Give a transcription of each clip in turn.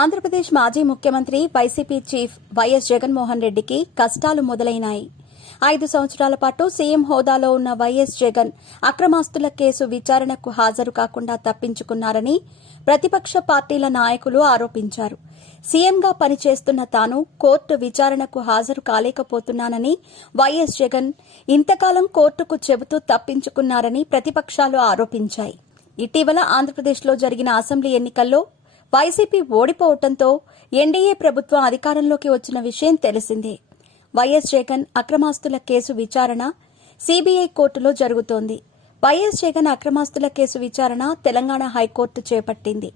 ఆంధ్రప్రదేశ్ మాజీ ముఖ్యమంత్రి YCP chief YS Jaganmohan రెడ్డికి కష్టాలు మొదలైనాయి. 5 సంవత్సరాల పాటు సీఎం హోదాలో ఉన్న వైఎస్ జగన్ అక్రమాస్తుల కేసు విచారణకు హాజరు కాకుండా తప్పించుకున్నారని ప్రతిపక్ష పార్టీల నాయకులు ఆరోపించారు. సీఎంగా పనిచేస్తున్న తాను కోర్టు విచారణకు హాజరు కాలేకపోతున్నానని వైఎస్ జగన్ ఇంతకాలం కోర్టుకు చెబుతూ తప్పించుకున్నారని ప్రతిపక్షాలు ఆరోపించాయి. ఇటీవల ఆంధ్రప్రదేశ్లో జరిగిన అసెంబ్లీ ఎన్నికల్లో వైసీపీ ఓడిపోవడంతో ఎన్డీఏ ప్రభుత్వం అధికారంలోకి వచ్చిన విషయం తెలిసిందే. వైఎస్ జగన్ అక్రమాస్తుల కేసు విచారణ సీబీఐ కోర్టులో జరుగుతోంది. వైఎస్ జగన్ అక్రమాస్తుల కేసు విచారణ తెలంగాణ హైకోర్టు చేపట్టింది.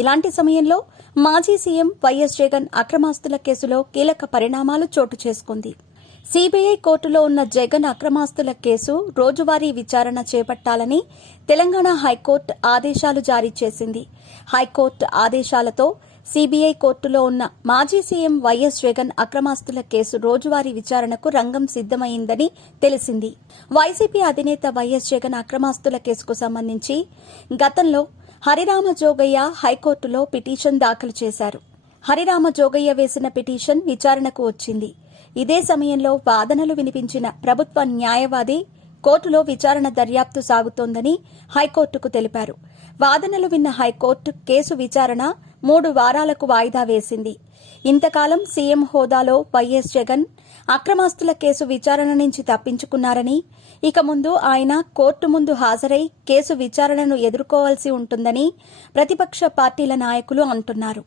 ఇలాంటి సమయంలో మాజీ సీఎం వైఎస్ జగన్ అక్రమాస్తుల కేసులో కీలక పరిణామాలు చోటు చేసుకుంది. సీబీఐ కోర్టులో ఉన్న జగన్ అక్రమాస్తుల కేసు రోజువారీ విచారణ చేపట్టాలని తెలంగాణ హైకోర్టు ఆదేశాలు జారీ చేసింది. హైకోర్టు ఆదేశాలతో సీబీఐ కోర్టులో ఉన్న మాజీ సీఎం వైఎస్ జగన్ అక్రమాస్తుల కేసు రోజువారీ విచారణకు రంగం సిద్దమైందని తెలిసింది. వైసీపీ అధినేత వైఎస్ జగన్ అక్రమాస్తుల కేసుకు సంబంధించి గతంలో హరిరామ జోగయ్య హైకోర్టులో పిటిషన్ దాఖలు చేశారు. హరిరామ జోగయ్య వేసిన పిటిషన్ విచారణకు వచ్చింది. ఇదే సమయంలో వాదనలు వినిపించిన ప్రభుత్వ న్యాయవాది కోర్టులో విచారణ దర్యాప్తు సాగుతోందని హైకోర్టుకు తెలిపారు. వాదనలు విన్న హైకోర్టు కేసు విచారణ 3 వారాలకు వాయిదా వేసింది. ఇంతకాలం సీఎం హోదాలో వైఎస్ జగన్ అక్రమాస్తుల కేసు విచారణ నుంచి తప్పించుకున్నారని, ఇక ముందు ఆయన కోర్టు ముందు హాజరై కేసు విచారణను ఎదుర్కోవాల్సి ఉంటుందని ప్రతిపక్ష పార్టీల నాయకులు అంటున్నారు.